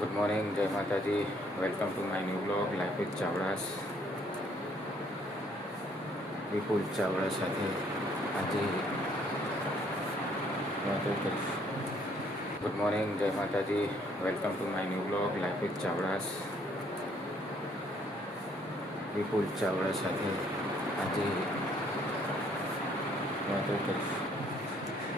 Good morning, જય માતાજી. Welcome to my new blog life with Chavdas. Vipul Chavda સાથે આજે વાતો કરીશ. ગુડ મોર્નિંગ, જય માતાજી. Welcome to my new blog life with Chavdas. Vipul Chavda સાથે આજે વાતો કરીશ.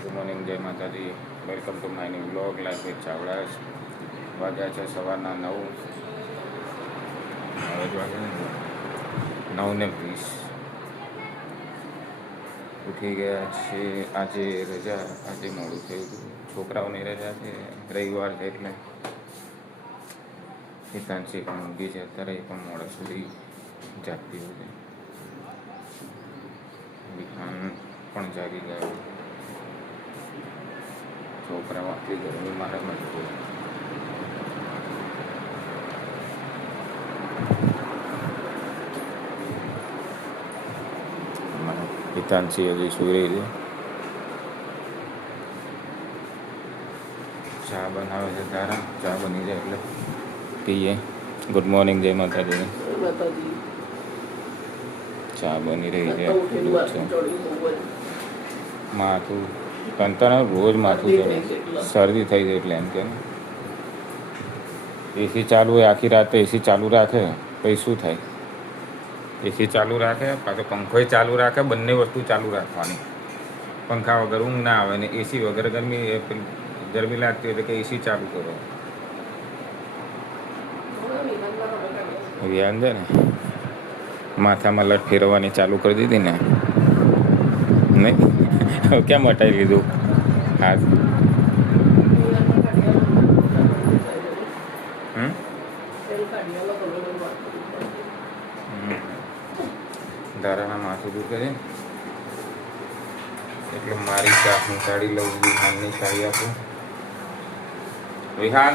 ગુડ મોર્નિંગ, જય માતાજી. Welcome to my new blog life with Chavdas. વાગ્યા છે સવારના 9. હવે જ વાગે 9:20. ઉઠી ગયા છે. આજે રજા, આજે મોડું થયું હતું. છોકરાઓની રજા છે, રવિવાર છે એટલે હિતાંશી પણ ઊંઘી છે અત્યારે, એ પણ મોડા સુધી જાગતી હોય છે. વિહાન પણ જાગી ગયો. છોકરાઓ આટલી ગરમી મારે મજબૂર. હિતાંશી હજી સુઈ રહી છે. ચા બનાવે છે તારા. ચા બની જાય એટલે પીએ. ગુડ મોર્નિંગ, જય માતાજી. ચા બની રહી છે. માથું કંટાળો, રોજ માથું ચડે, શરદી થઈ જાય એટલે એમ કે એસી ચાલુ હોય આખી રાતે, એસી ચાલુ રાખે પછી શું થાય? એસી ચાલુ રાખે પાછો પંખોય ચાલુ રાખે, બંને વસ્તુ ચાલુ રાખવાની. પંખા વગર ઊંઘ ના આવે ને એસી વગર ગરમી લાગતી હોય કે એસી ચાલુ કરો. વ્યાન છે ને, માથામાં લટ ફેરવવાની ચાલુ કરી દીધી ને, નહીં ક્યાં મટાઈ લીધું હાથ? ધારાના માથું દુખે છે એટલે મારી ચાની સાડી લઉં, વિહાનની સાડી આપું. વિહાન,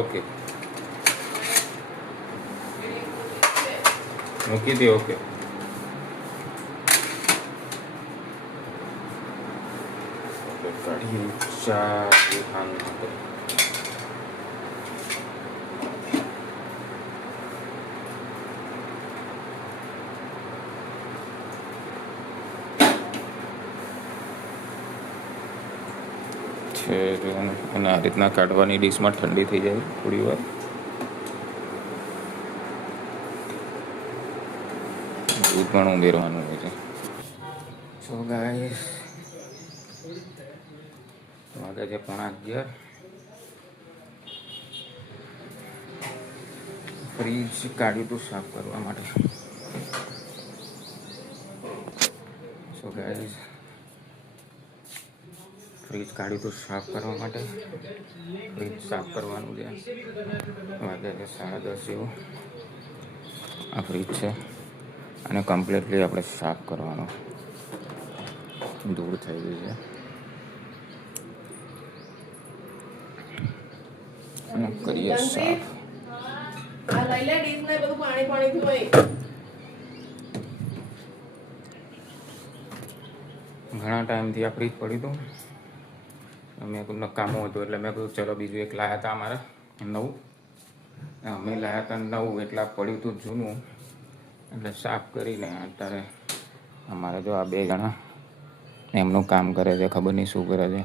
ઓકે મૂકી દે. ઓકે, કાઢી ચા વિહાન માટે. અને આ રીતના કાઢવાની ડીશમાં ઠંડી થઈ જાય થોડી વાર. દૂધ પણ ઉમેરવાનું હોય છે. સો ગાઈસ, વાગે છે 11:15. ફ્રીજ કાઢ્યું હતું સાફ કરવા માટે. સો ગાઈસ, ફ્રીજ કાઢ્યું હતું સાફ કરવા માટે. ફ્રીજ સાફ કરવાનું છે. વાગે છે 10:30 જેવું. આ ફ્રીજ છે અને કમ્પ્લીટલી આપણે સાફ કરવાનું. ધૂળ થઈ ગઈ છે અને કરીએ સાફ. ઘણા ટાઈમથી આ ફ્રીજ પડ્યું હતું. મેં કોઈ નકામું હતું એટલે મેં કહ્યું ચલો બીજું એક લાવ્યા હતા અમારે નવું. અમે લાવ્યા હતા નવું એટલે પડ્યું હતું જૂનું, એટલે સાફ કરીને અત્યારે અમારે જો આ 2 જણા એમનું કામ કરે છે. ખબર નહીં શું કરે છે.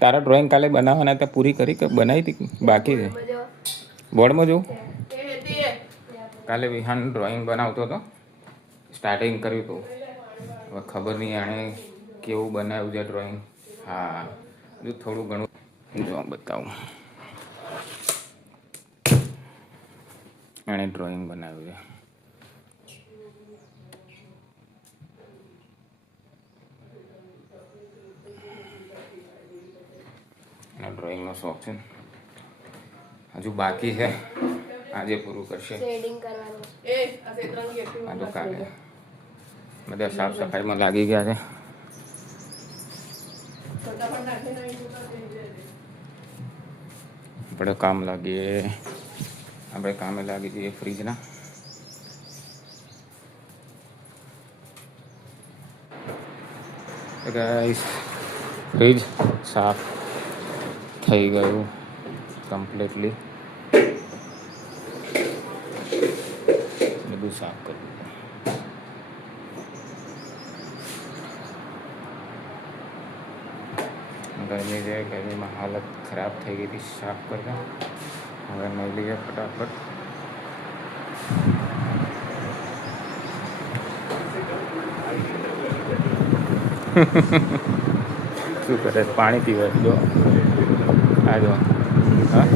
તારા ડ્રોઈંગ કાલે બનાવવાના હતા, પૂરી કરી કે બનાવી હતી? બાકી છે બોર્ડમાં જોઉં. કાલે વિહાન ડ્રોઈંગ બનાવતો હતો, સ્ટાર્ટિંગ કર્યું હતું. હવે ખબર નહીં આણે કેવું બનાવ્યું છે ડ્રોઈંગ. હા, હજુ થોડું ઘણું જો બતાવું. એણે ડ્રોઈંગ બનાવ્યું છે. એનો ડ્રોઈંગનો શોખ છે, હજુ બાકી છે. આજે પૂરું કરશે. આ તો કાલે બધા સાફ સફાઈમાં લાગી ગયા છે. આપણે કામે લાગી જઈએ ફ્રીજના. ગાઈસ ફ્રીજ સાફ થઈ ગયું કમ્પ્લીટલી. બધું સાફ કર્યું. ગરમી છે, ગરમીમાં હાલત ખરાબ થઈ ગઈ હતી. સાફ કર્યા. હવે નહીં લઈએ ફટાફટ. શું કરે? પાણી પીવે જો. આ જો હા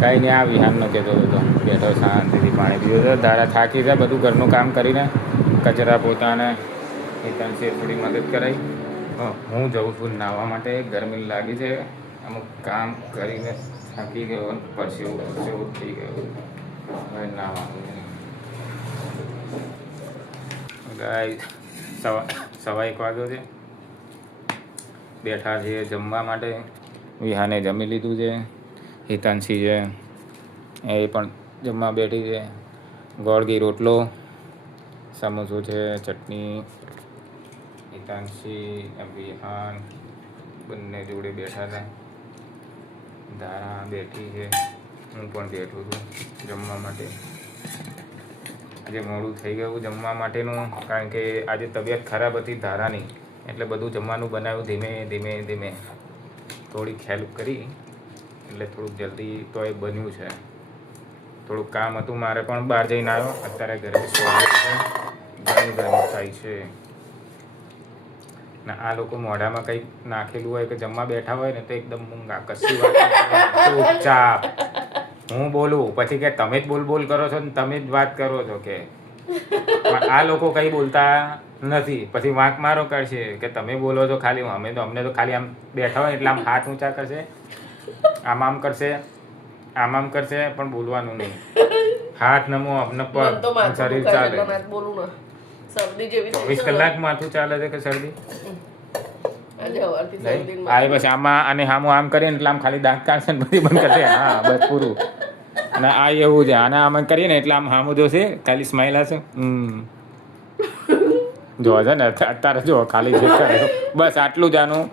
કાંઈ નહીં. આ વિહાનનો કહેતો હતો બેઠો શાંતિથી પાણી પીવો હતો. ધારા થાકી છે બધું ઘરનું કામ કરીને, કચરા પોતાને હિતાંશે થોડી મદદ કરાવી. હું જઉં છું નાહવા માટે. ગરમી લાગી છે, અમુક કામ કરીને થાકી ગયો, પરસેવું થઈ ગયું. હવે નાહવાનું. ગાય સવા 1 વાગ્યો છે. બેઠા છીએ જમવા માટે. વિહાને જમી લીધું છે. હિતાંશી છે એ પણ જમવા બેઠી છે. ગોળગી રોટલો, સમોસો છે, ચટણી. હિતાંશી વિહાન બંને જોડે બેઠા હતા. ધારા બેઠી છે, હું પણ બેઠો છું જમવા માટે. આજે મોડું થઈ ગયું જમવા માટેનું, કારણ કે આજે તબિયત ખરાબ હતી ધારાની, એટલે બધું જમવાનું બનાવ્યું ધીમે ધીમે ધીમે. થોડીક હેલ્પ કરી એટલે થોડુંક જલ્દી તો એ બન્યું છે. થોડુંક કામ હતું મારે પણ, બહાર જઈને આવ્યો. અત્યારે ઘરે ગરમ થાય છે. ને આ લોકો મોઢામાં કંઈક નાખેલું હોય કે જમવા બેઠા હોય ને તો એકદમ મૂંગા, કશી વાત ચૂપચાપ. હું બોલું પછી કે તમે જ બોલ કરો છો ને તમે જ વાત કરો છો કે. આ લોકો કંઈ બોલતા નથી. પછી વાંક મારો કરશે કે તમે બોલો છો ખાલી. અમને તો ખાલી આમ બેઠા હોય એટલે આમ હાથ ઊંચા કરશે, આમ કરશે, આમ કરશે, પણ બોલવાનું નહીં. હાથ નમો અમને પગ, શરીર ચાલે. 24 કલાક માથું ચાલે છે કે શરદી? આ બસ આમાં અને હામું આમ કરીએ ને એટલે આમ ખાલી દાંત કાઢશે ને બધી બંધ કરશે. હા બસ પૂરું. અને આ એવું છે, આને આમ કરીએ ને એટલે આમ હામું જોશે, ખાલી સ્માઈલ હશે. જો છે ને અત્યારે જો ખાલી છે બસ આટલું જ આનું.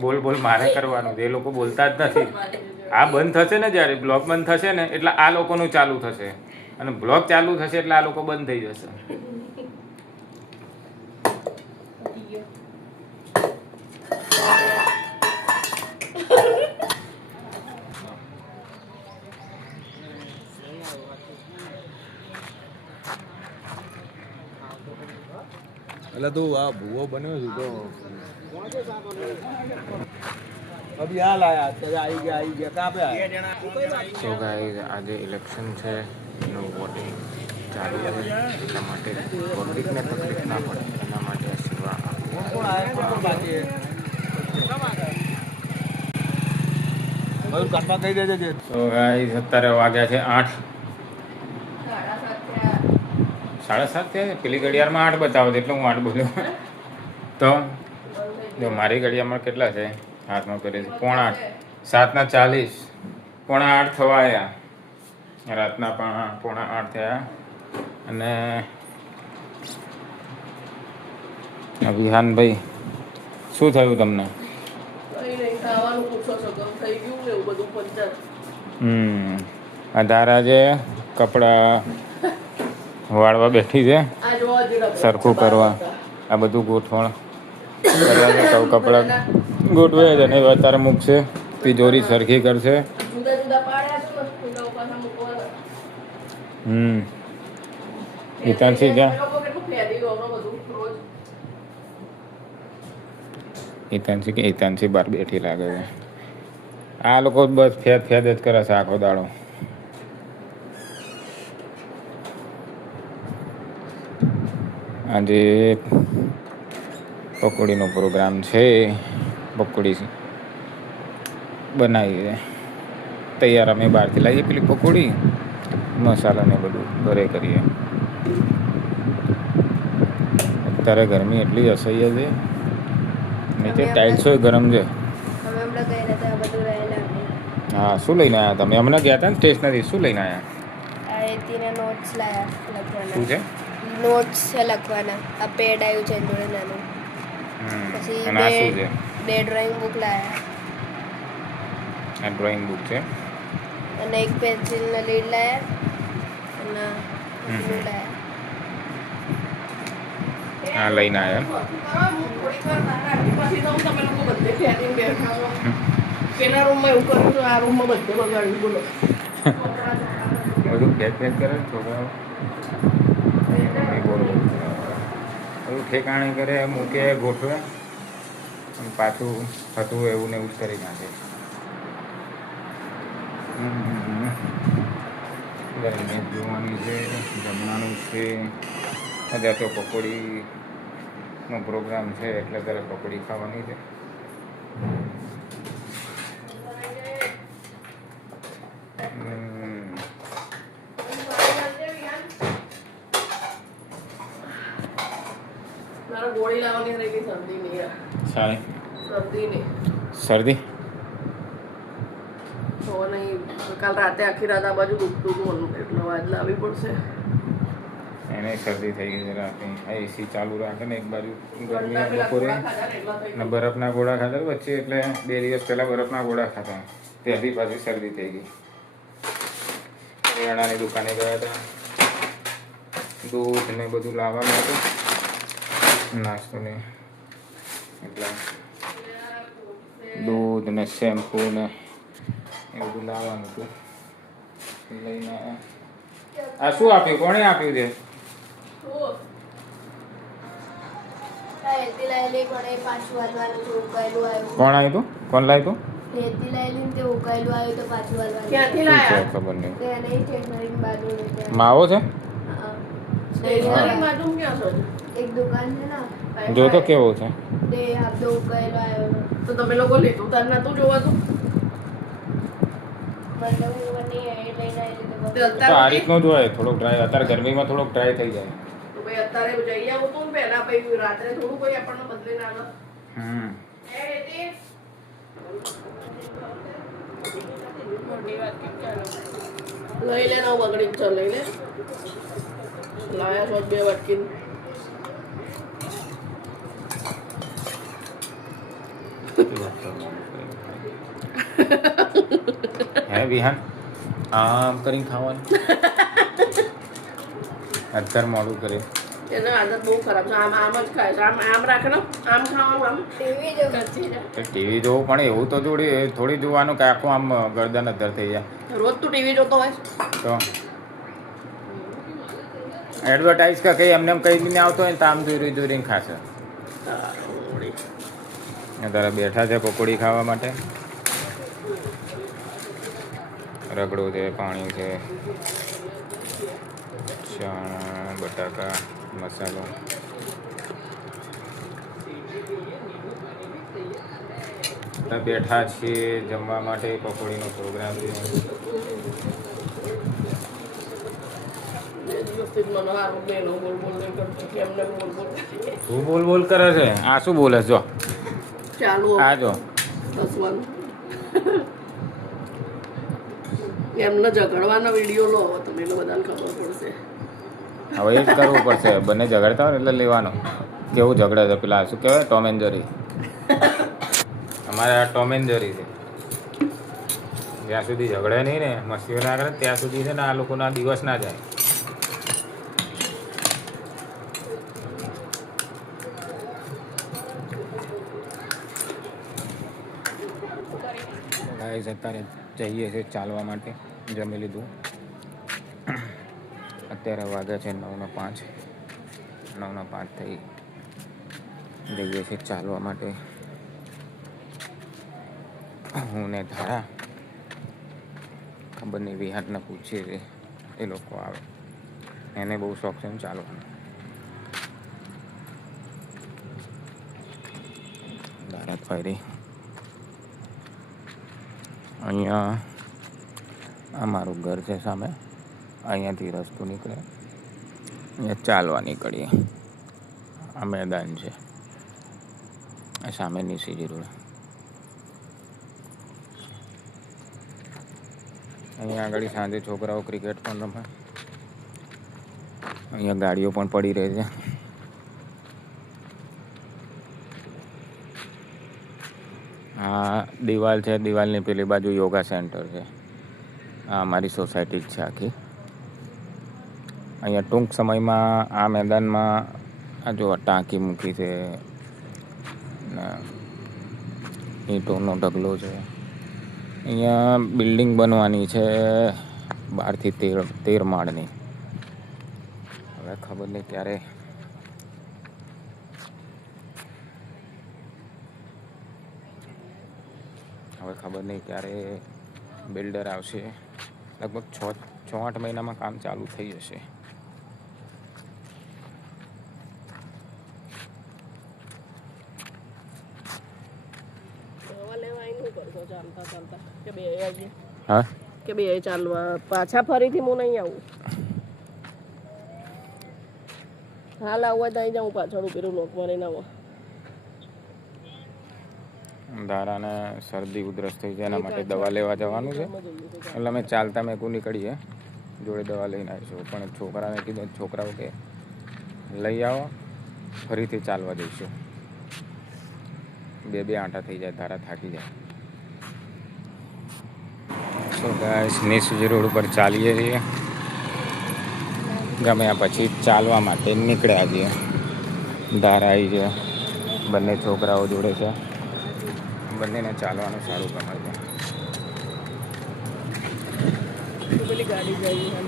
બોલ મારે કરવાનું. એ લોકો બોલતા જ નથી. આ બંધ થશે ને, જ્યારે બ્લોગ બંધ થશે ને એટલે આ લોકોનું ચાલુ થશે, અને બ્લોગ ચાલુ થશે એટલે આ લોકો બંધ થઈ જશે. એટલે તું આ ભૂવો બન્યો છે તો અભી હાલ આયા, અત્યારે આવી ગયા કાં પે આયા? તો ગાઈસ આજે ઇલેક્શન છે, એનું વોટિંગ ચાલુ છે, એટલા માટે પબ્લિકને તકલીફ ના પડે એના માટે સેવા કહી દેજે. તો ગાઈસ અત્યારે વાગ્યા છે 8. 7:30 થયા. પેલી ઘડિયાળમાં 8 બતાવે છે એટલે હું 8 બોલ્યો. તો જો મારી ઘડિયાળમાં કેટલા છે હાથમાં કરે છે? 7:45. 7:40. 7:45 થવા આવ્યા. રાતના 7:45 થયા. અને વિહાનભાઈ શું થયું તમને? ધારા છે કપડા વાળવા બેઠી છે, સરખું કરવા. આ બધું ગોઠવણ કરવા કપડા ગોઠવે છે અને અત્યારે મૂકશે, તિજોરી સરખી કરશે. હિતાંશી ક્યાં? હિતાંશી બહાર બેઠી લાગે છે. આ લોકો બસ ફેદ જ કરે છે આખો દાડો. આજે પકોડીનો પ્રોગ્રામ છે. પકોડી બનાવી છે તૈયાર. અમે બહારથી લાવીએ પેલી પકોડી, મસાલા ને બધું ઘરે કરીએ. અત્યારે ગરમી એટલી અસહ્ય છે, નીચે ટાઇલ્સો ગરમ છે. હા, શું લઈને આવ્યા તમે? અમને ગયા હતા ને સ્ટેશનરી, શું લઈને આવ્યા? આ એતીના નોટ્સ લાયા શું લખવાના. છે? નોટ્સ છે લખવાના. આ પેડ આવ્યું છે જોડે નાનું. પછી અને આ શું છે? બે ડ્રોઈંગ બુક લાયા આ ડ્રોઈંગ બુક છે. અને એક પેન્સિલ ને લીડ લાયા અને પેલું લાયા. આ લઈને આવ્યા પેલા રૂમમાં એવું કર્યું તો આ રૂમમાં બધે બગાડ્યું બોલો. બધું ખેંચ ખેંચ કરે ને છોકરાઓ. બધું ઠેકાણે કરે, મૂકે, ગોઠવે અને પાછું હતું એવું ને એવું જ કરી નાખે. મેચ જોવાની છે, જમવાનું છે. અત્યારે તો પકોડીનો પ્રોગ્રામ છે એટલે ત્યારે પકોડી ખાવાની છે. મારે ગોળી લાવવાની રહી ગઈ શરદી નહીં. સારી શરદી નહીં શરદી તો નહીં. કાલ રાતે આખી રાત આ બાજુ દુખતું હતું મને એટલે આજ લાવવી પડશે. એને શરદી થઈ ગઈ છે રાતે. આ એસી ચાલુ રાખે ને એક બાજુ ગરમી બપોરે ને બરફના ગોળા ખાતા વચ્ચે, એટલે 2 દિવસ પહેલાં બરફના ગોળા ખાતા ત્યાંથી પાછી શરદી થઈ ગઈ. કરિયાણાની દુકાને ગયા હતા, દૂધ ને બધું લાવવાનું હતું, નાસ્તો ને, એટલે દૂધ ને શેમ્પૂ ને એ બધું લાવવાનું હતું. લઈને આ શું આપ્યું? કોણે આપ્યું છે? રેતી લાયેલી પણ એ પાછું વાળવાનું છે. ઉકાયેલું આવ્યું. કોણ આવ્યું હતું? કોણ લાવ્યું હતું? રેતી લાયેલી ને તે ઉકાયેલું આવ્યું તો પાછું વાળવાનું. ક્યાંથી શું છે? લાયા? ખબર નહીં. તે નહીં સ્ટેશનરી બાજુ ને ત્યાં. માવો છે? હા. સ્ટેશનરી બાજુ ક્યાં છો? એક દુકાન છે ને જો તો કેવો છે. તે આપડો ઉકાયેલો આવ્યો ને. તો તમે લોકો લેતું તાર નતું જોવાતું? મતલબ હું નહીં એ લઈને આવી તે લીધું. તો આ રીતનું જ હોય, થોડોક ડ્રાય. અત્યારે ગરમીમાં થોડોક ડ્રાય થઈ જાય. તો ભાઈ અત્યારે જઈ આવું તું ને પહેલા, પછી રાત્રે થોડું કોઈ આપણને બદલીને આવે. એ રેતી મોટી વાત કેમ ચાલે? લઈ લે ના બગડી જ છે, લઈ લે. લાયા છો 2 વાટકી. હે વિહાન, આમ કરીને ખાવાનું. અત્યારે મોડું કરે. એને આદત બહુ ખરાબ છે. આમ આમ જ ખાય છે. આમ રાખે ને, આમ ખાવાનું, આમ ટીવી જો કરતી જાય. ટીવી જોવું પણ એવું તો થોડી જોવાનું કે આખું આમ ગરદન અધર થઈ જાય. રોજ તું ટીવી જોતો હોય? તો એડવર્ટાઇઝ કે કંઈ એમને એમ કંઈ નહીં આવતો હોય ને તો આમ જોઈને ખાશે. અત્યારે બેઠા છે પકોડી ખાવા માટે. રગડો છે, પાણી છે, ચણા, બટાકા, મસાલો. બેઠા છીએ જમવા માટે. પકોડીનો પ્રોગ્રામ છે. શું બોલ કરે છે? આ શું બોલે છે? જો ચાલુ આ જો હસવાનું. એમને ઝઘડવાના વિડીયો લો તમે, એટલે બધાને ખબર પડશે. હવે એ જ કરવું પડશે. બંને ઝઘડતા હોય એટલે લેવાનો. કેવું ઝઘડે છે પેલા? શું કહેવાય? Tom and Jerry. અમારે આ ટોમ એન્ડ જેરી છે. જ્યાં સુધી ઝઘડે નહીં ને, મસ્તીઓ ના કરે ત્યાં સુધી છે ને આ લોકોના દિવસ ના જાય. ગાઈસ અત્યારે જઈએ છીએ ચાલવા માટે. જમી લીધું. અત્યારે વાગે છે 9:05. 9:05 થઈ. જઈએ છીએ ચાલવા માટે. હું ને ધારા. ખબર નહીં, વિહારને પૂછીએ છીએ, એ લોકો આવે. એને બહુ શોખ છે ને ચાલવાનો. ભારત ફરી અહીંયા અમારું ઘર છે સામે. અહીંયાથી રસ્તો નીકળે, અહીંયા ચાલવા નીકળીએ. આ મેદાન છે, આ સામેની સીજી રોડ. અહીંયા આગળ સાંજે છોકરાઓ ક્રિકેટ પણ રમે. અહીંયા ગાડીઓ પણ પડી રહી છે. આ દિવાલ છે, દિવાલની પેલી બાજુ યોગા સેન્ટર છે. આ અમારી સોસાયટી જ છે આખી. અહીંયા ટૂંક સમયમાં આ મેદાનમાં આ જો ટાંકી મૂકી છે ને ઈંટોનો ઢગલો છે. અહીંયા બિલ્ડિંગ બનવાની છે 12 થી 13 માળની. હવે ખબર નહીં ક્યારે બિલ્ડર આવશે. લગભગ 6-8 મહિનામાં કામ ચાલુ થઈ જશે. દવા લેવા આવીને શું કરશો ચાલતા ચાલતા કે બે આવીએ હા કે બે ચાલવા પાછા ફરીથી હું નહીં આવું. હાલ આવું હોય તો અહીં જાઉં પાછળ પેલું લોક મારીને આવો. દારાને શરદી ઉધરસ થઈ છે, એના માટે દવા લેવા જવાનું છે. એટલે અમે ચાલતા મેં નીકળીએ, જોડે દવા લઈને આવીશું. પણ છોકરાને કીધું, છોકરાઓ કે લઈ આવો, ફરીથી ચાલવા જઈશું. 2 આંટા થઈ જાય, ધારા થાકી જાય. તો ગાઈસ નેસુજી રોડ ઉપર ચાલીએ છીએ. ગમ્યા પછી ચાલવા માટે નીકળ્યા છીએ. ધારા આવી છે, બંને છોકરાઓ જોડે છે. બંનેને ચાલવાનું સારું ગમે છે. પેલી ગાડી જાય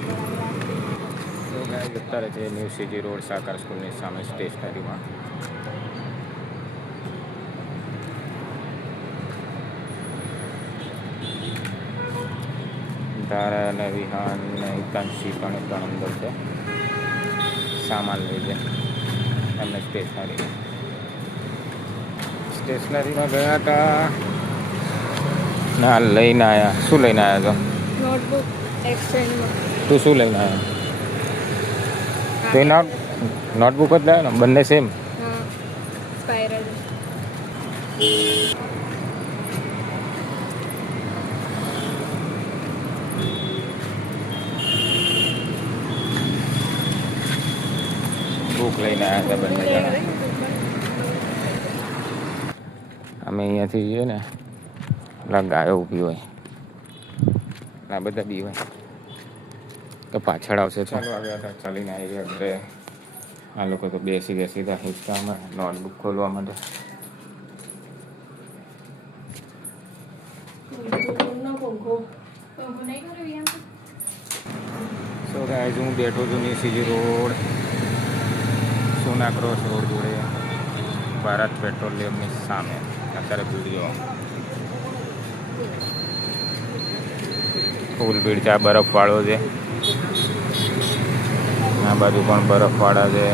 તો ગાઈસ અત્યારે છે ન્યૂ સીજી રોડ સાકાર સ્કૂલની સામે સ્ટેશનરીમાં. ધારા અને વિહાન ને હિતાંશી પણ અંદર છે. સામાન લઈ જાય એમને સ્ટેશનરીમાં ગયા હતા. ના લઈને આવ્યા. શું લઈને આવ્યા તો? નોટબુક એક્સચેન્જમાં. તું શું લઈને આવ્યો? તો એ નોટબુક જ લાવ્યો ને? બંને સેમ? હા, સ્પાઇરલ. બુક લઈને આવ્યા હતા બંને જણા. અમે અહીંયાથી જઈએ ને, પેલા ગાયો ઊભી હોય, આ બધા બી હોય તો પાછળ આવશે. ચાલો આવ્યા હતા, ચાલીને આવી ગયા ઘરે. આ લોકો તો બેસી હતા હિંચકામાં નોટબુક ખોલવા માટે. સો ગાઈસ હું બેઠો છું ન્યૂ સીજી રોડ સોના ક્રોસ રોડ જોડે, ભારત પેટ્રોલિયમની સામે. અત્યારે ભીડ જો ફૂલ ભીડ છે. આ બરફવાળો છે, આ બાજુ પણ બરફવાળા છે.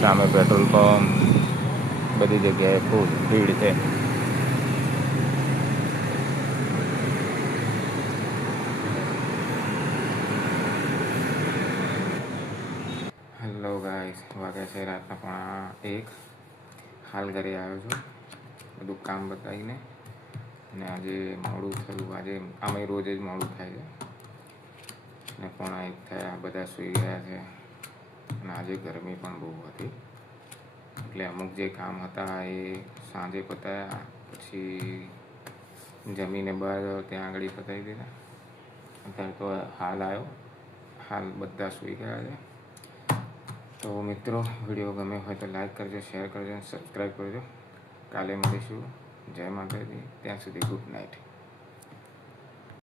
સામે પેટ્રોલ પંપ, બધી જગ્યાએ ફૂલ ભીડ છે. હેલો ગાઈસ, વાગ્યા છે રાતના 1:30. હાલ ઘરે આવ્યો છું બધું કામ બતાવીને. ને આજે મોડું થયું. આજે આમે રોજ જ મોડું થાય છે. ને 1:30 થયા, બધા સૂઈ ગયા છે. અને આજે ગરમી પણ બહુ હતી, એટલે અમુક જે કામ હતા એ સાંજે પતાવ્યા. પછી જમીને બહાર ત્યાં આગળ પતાવી દીધા. અત્યારે તો હાલ આવ્યો. હાલ બધા સૂઈ ગયા છે. તો મિત્રો, વિડીયો ગમે હોય તો લાઈક કરજો, શેર કરજો અને સબસ્ક્રાઈબ કરજો. કાલે મળીશું. જય માતાજી. ત્યાં સુધી ગુડ નાઇટ.